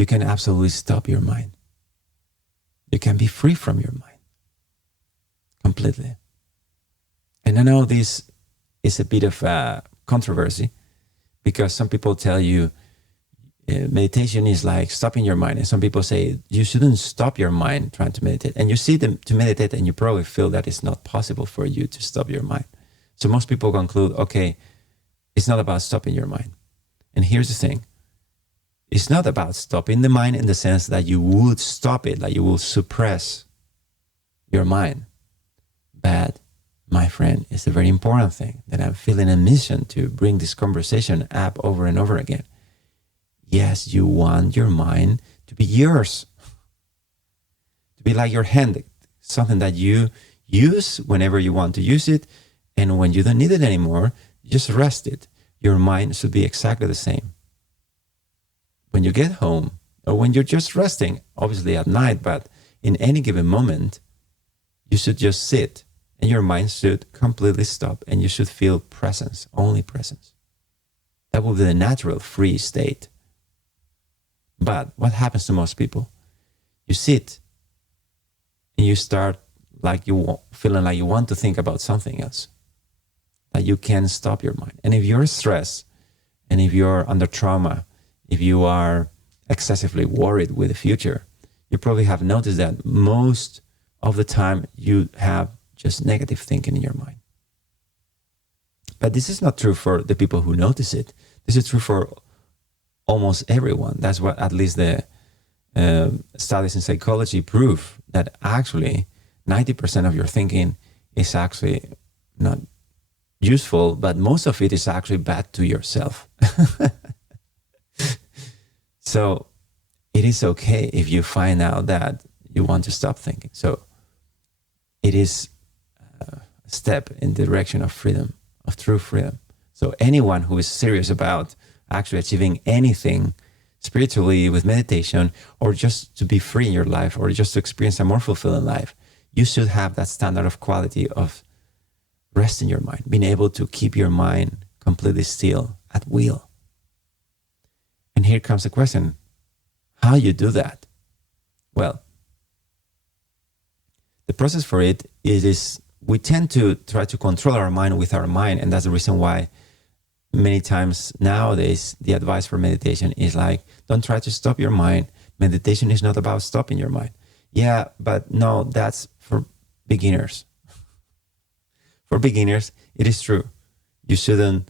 you can absolutely stop your mind. You can be free from your mind completely. And I know this is a bit of a controversy, because some people tell you meditation is like stopping your mind. And some people say you shouldn't stop your mind trying to meditate. And you see them to meditate and you probably feel that it's not possible for you to stop your mind. So most people conclude, okay, it's not about stopping your mind. And here's the thing. It's not about stopping the mind in the sense that you would stop it, like you will suppress your mind. But my friend, it's a very important thing that I'm feeling a mission to bring this conversation up over and over again. Yes, you want your mind to be yours, to be like your hand, something that you use whenever you want to use it, and when you don't need it anymore, you just rest it. Your mind should be exactly the same. When you get home, or when you're just resting, obviously at night, but in any given moment, you should just sit, and your mind should completely stop, and you should feel presence, only presence. That will be the natural free state. But what happens to most people? You sit, and you start feeling like you want to think about something else, that you can't stop your mind. And if you're stressed, and if you're under trauma, if you are excessively worried with the future, you probably have noticed that most of the time you have just negative thinking in your mind. But this is not true for the people who notice it. This is true for almost everyone. That's what at least the studies in psychology prove, that actually 90% of your thinking is actually not useful, but most of it is actually bad to yourself. So it is okay if you find out that you want to stop thinking. So it is a step in the direction of freedom, of true freedom. So anyone who is serious about actually achieving anything spiritually with meditation, or just to be free in your life, or just to experience a more fulfilling life, you should have that standard of quality of rest in your mind, being able to keep your mind completely still at will. And here comes the question, how you do that? Well, the process for it is we tend to try to control our mind with our mind, and that's the reason why many times nowadays the advice for meditation is like, don't try to stop your mind. Meditation is not about stopping your mind. Yeah, but no, that's for beginners. For beginners, it is true. You shouldn't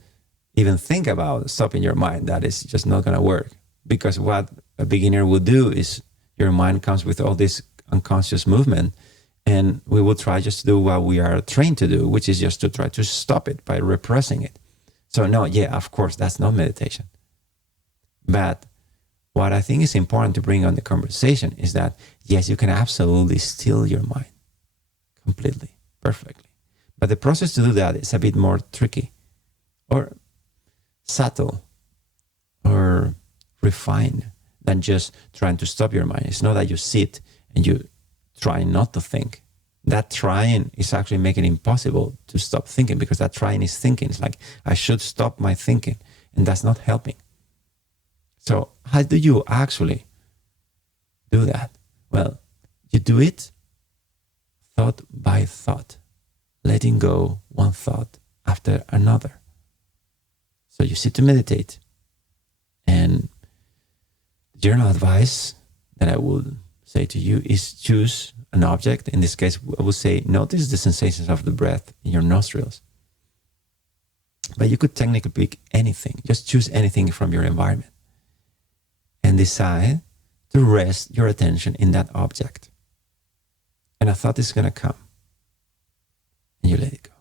even think about stopping your mind. That is just not going to work, because what a beginner will do is your mind comes with all this unconscious movement, and we will try just to do what we are trained to do, which is just to try to stop it by repressing it. So no, yeah, of course, that's not meditation. But what I think is important to bring on the conversation is that, yes, you can absolutely still your mind completely, perfectly. But the process to do that is a bit more tricky, or subtle, or refined than just trying to stop your mind. It's not that you sit and you try not to think. That trying is actually making it impossible to stop thinking, because that trying is thinking. It's like, I should stop my thinking, and that's not helping. So how do you actually do that? Well, you do it thought by thought, letting go one thought after another. So you sit to meditate, and the general advice that I would say to you is choose an object. In this case, I would say notice the sensations of the breath in your nostrils. But you could technically pick anything. Just choose anything from your environment and decide to rest your attention in that object. And a thought is going to come, and you let it go.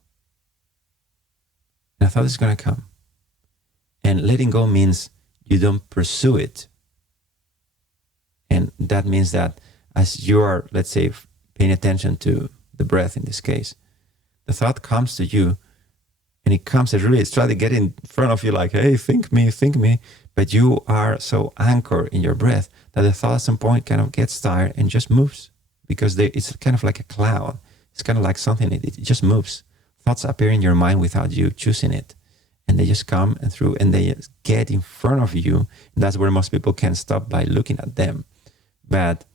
And a thought is going to come. And letting go means you don't pursue it. And that means that as you are, let's say, paying attention to the breath in this case, the thought comes to you, and it comes and really trying to get in front of you like, hey, think me. But you are so anchored in your breath that the thought at some point kind of gets tired and just moves, because it's kind of like a cloud. It's kind of like something, it just moves. Thoughts appear in your mind without you choosing it. and they just come and through, and they just get in front of you. And that's where most people can stop by looking at them. But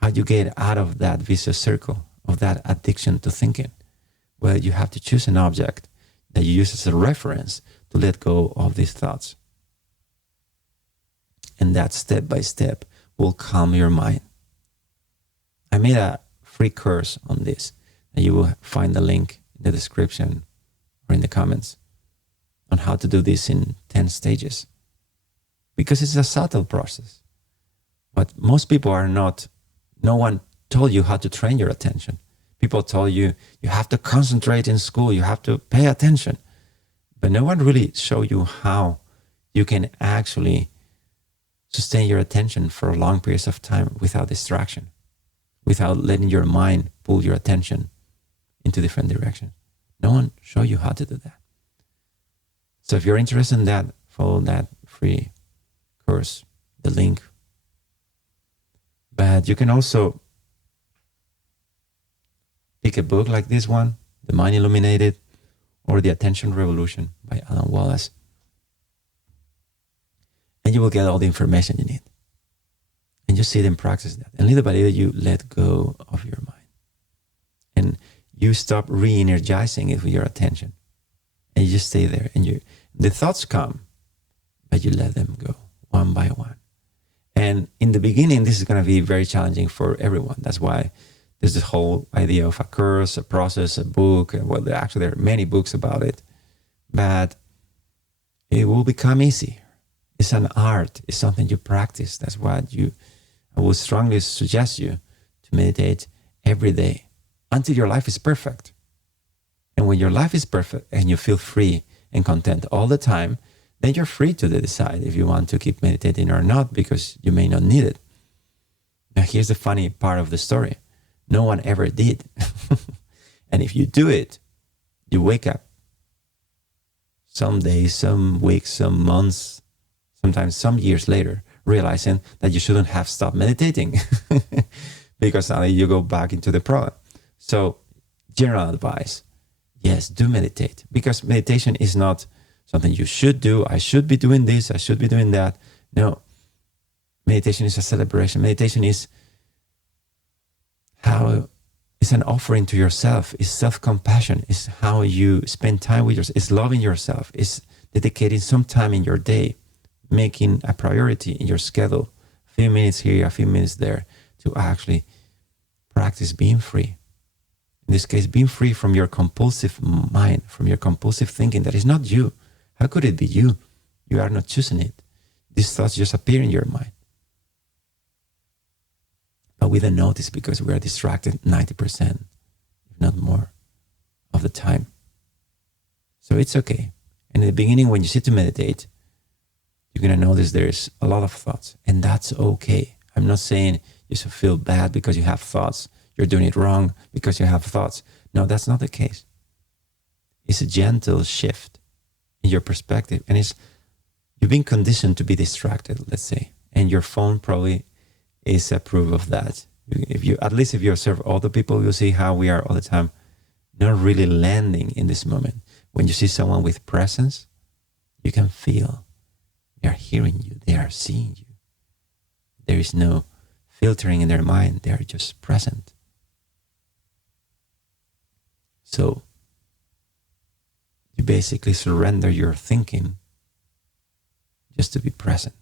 how do you get out of that vicious circle of that addiction to thinking? Well, you have to choose an object that you use as a reference to let go of these thoughts. And that step by step will calm your mind. I made a free course on this, and you will find the link in the description or in the comments on how to do this in 10 stages. Because it's a subtle process. But most people are not, no one told you how to train your attention. People told you, you have to concentrate in school, you have to pay attention. But no one really showed you how you can actually sustain your attention for long periods of time without distraction, without letting your mind pull your attention into different directions. No one showed you how to do that. So if you're interested in that, follow that free course, the link. But you can also pick a book like this one, The Mind Illuminated, or The Attention Revolution by Alan Wallace. And you will get all the information you need. And you see them practice that. And little by little, you let go of your mind. And you stop re-energizing it with your attention. And you just stay there. And the thoughts come, but you let them go one by one. And in the beginning, this is going to be very challenging for everyone. That's why there's this whole idea of a course, a process, a book. Well, actually, there are many books about it. But it will become easy. It's an art. It's something you practice. That's what I would strongly suggest you to meditate every day until your life is perfect. And when your life is perfect and you feel free and content all the time, then you're free to decide if you want to keep meditating or not, because you may not need it. Now, here's the funny part of the story. No one ever did. And if you do it, you wake up some days, some weeks, some months, sometimes some years later, realizing that you shouldn't have stopped meditating because now you go back into the problem. So, general advice, yes, do meditate, because meditation is not something you should do. I should be doing this, I should be doing that. No, meditation is a celebration. Meditation is how it's an offering to yourself. It's self-compassion. It's how you spend time with yourself. It's loving yourself. It's dedicating some time in your day, making a priority in your schedule, a few minutes here, a few minutes there, to actually practice being free. In this case, being free from your compulsive mind, from your compulsive thinking that is not you. How could it be you? You are not choosing it. These thoughts just appear in your mind. But we don't notice because we are distracted 90%, if not more, of the time. So it's okay. And in the beginning, when you sit to meditate, you're going to notice there's a lot of thoughts, and that's okay. I'm not saying you should feel bad because you have thoughts. You're doing it wrong because you have thoughts. No, that's not the case. It's a gentle shift in your perspective, and you've been conditioned to be distracted, let's say, and your phone probably is a proof of that. If you observe other people, you'll see how we are all the time not really landing in this moment. When you see someone with presence, you can feel they are hearing you, they are seeing you. There is no filtering in their mind, they are just present. So you basically surrender your thinking just to be present.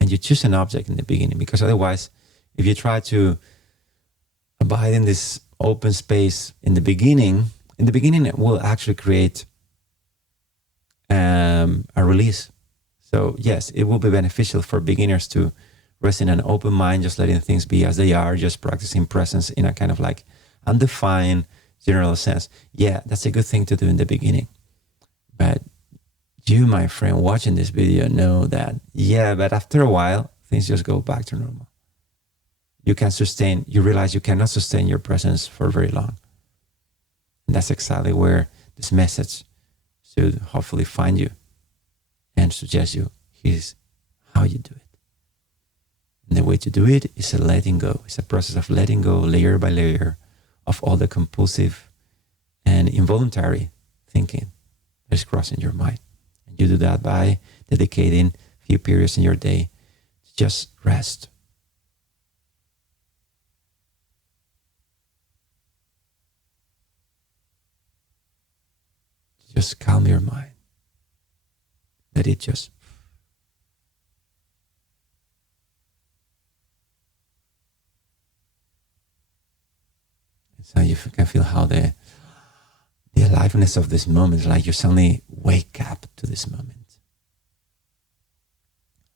And you choose an object in the beginning, because otherwise, if you try to abide in this open space in the beginning it will actually create a release. So yes, it will be beneficial for beginners to rest in an open mind, just letting things be as they are, just practicing presence in a kind of like undefined general sense. Yeah, that's a good thing to do in the beginning. But you, my friend, watching this video know that, yeah, but after a while, things just go back to normal. You realize you cannot sustain your presence for very long. And that's exactly where this message should hopefully find you and suggest you, here's how you do it. And the way to do it is a letting go. It's a process of letting go layer by layer of all the compulsive and involuntary thinking that is crossing your mind. And you do that by dedicating a few periods in your day to just rest. Just calm your mind. Let it just. So you can feel how the aliveness of this moment is like you suddenly wake up to this moment.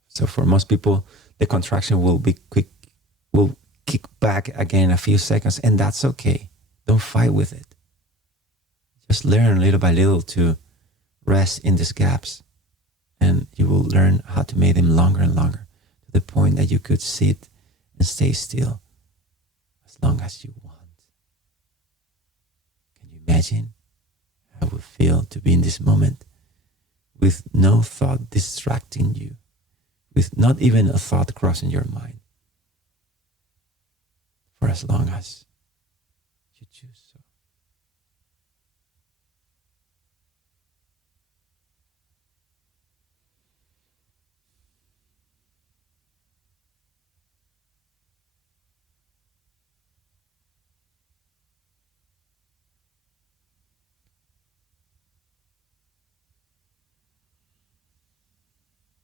So for most people, the contraction will be quick, will kick back again a few seconds, and that's okay. Don't fight with it. Just learn little by little to rest in these gaps, and you will learn how to make them longer and longer to the point that you could sit and stay still as long as you want. Can you imagine how it would feel to be in this moment with no thought distracting you, with not even a thought crossing your mind, for as long as you choose?